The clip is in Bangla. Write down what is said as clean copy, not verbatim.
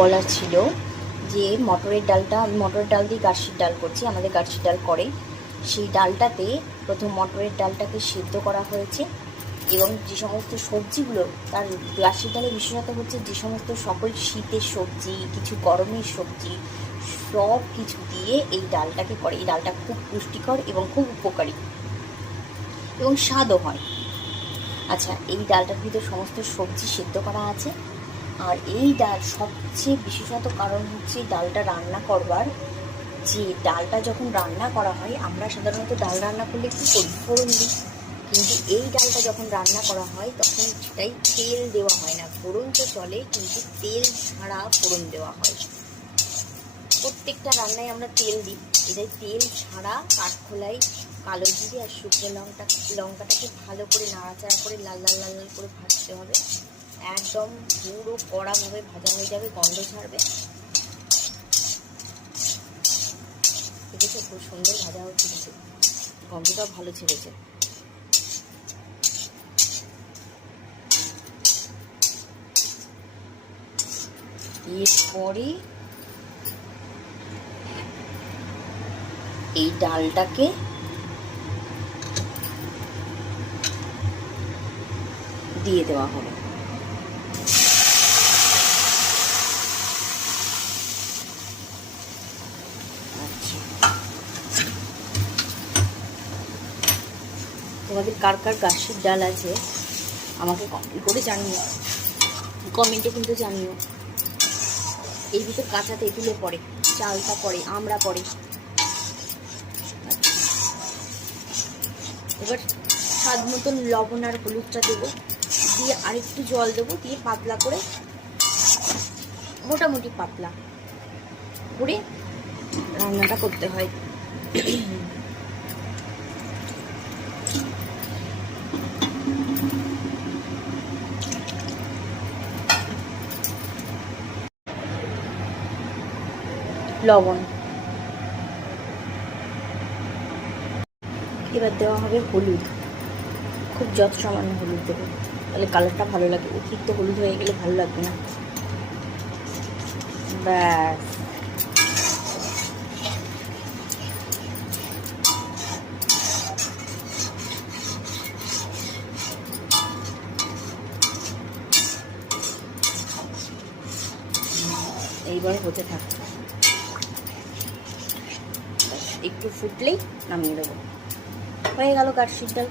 বলার ছিল যে মটরের ডাল দিয়ে গার্সির ডাল করছি, আমাদের গার্সির ডাল করে। সেই ডালটাতে প্রথম মটরের ডালটাকে সিদ্ধ করা হয়েছে এবং যে সমস্ত সবজিগুলো, তার গার্সির ডালের বিশেষত হচ্ছে যে সমস্ত সকল শীতের সবজি, কিছু গরমের সবজি, সব কিছু দিয়ে এই ডালটাকে করে। এই ডালটা খুব পুষ্টিকর এবং খুব উপকারী এবং স্বাদও হয়। আচ্ছা, এই ডালটার ভিতরে সমস্ত সবজি সিদ্ধ করা আছে। আর এই ডাল সবচেয়ে বিশেষত কারণ হচ্ছে ডালটা রান্না করবার, যে ডালটা যখন রান্না করা হয়, আমরা সাধারণত ডাল রান্না করলে কী করি, ফোড়ন দিই। কিন্তু এই ডালটা যখন রান্না করা হয় তখন সেটাই তেল দেওয়া হয় না, ফোড়ন তো চলে কিন্তু তেল ছাড়া ফোড়ন দেওয়া হয়। প্রত্যেকটা রান্নায় আমরা তেল দিই, এটাই তেল ছাড়া কাঠখোলাই কালো জিরে আর শুকনো লঙ্কাটাকে ভালো করে নাড়াচাড়া করে লাল লাল লাল লাল করে ভাজতে হবে। একদম পুরো কড়াভাবে ভাজা হয়ে যাবে, গন্ধ ছাড়বে। দেখেছো খুব সুন্দর ভাজা হচ্ছে, কিন্তু গন্ধটাও ভালো ছেড়েছে। এরপরে এই ডালটাকে দিয়ে দেওয়া হবে। তোমাদের কার কার গার্সির ডাল আছে আমাকে কমেন্ট করে জানিও, কমেন্টে কিন্তু জানিও। এই ভিতর কাঁচা তেঁতুলে পড়ে, চালটা পড়ে, আমড়া পড়ে। এবার স্বাদ মতন লবণ আর হলুদটা দেবো, দিয়ে আরেকটু জল দেবো, দিয়ে পাতলা করে, মোটামুটি পাতলা করে রান্নাটা করতে হয়। লবণ, এবার দেওয়া হবে হলুদ, খুব যত সামান্য হলুদ দেবো, তাহলে কালারটা ভালো লাগে। অতিরিক্ত হলুদ হয়ে গেলে ভালো লাগবে না। ব্যাস, এইবার হতে থাকবে, একটু ফুটলেই নামিয়ে দেবো। হয়ে গেল গার্সির ডাল।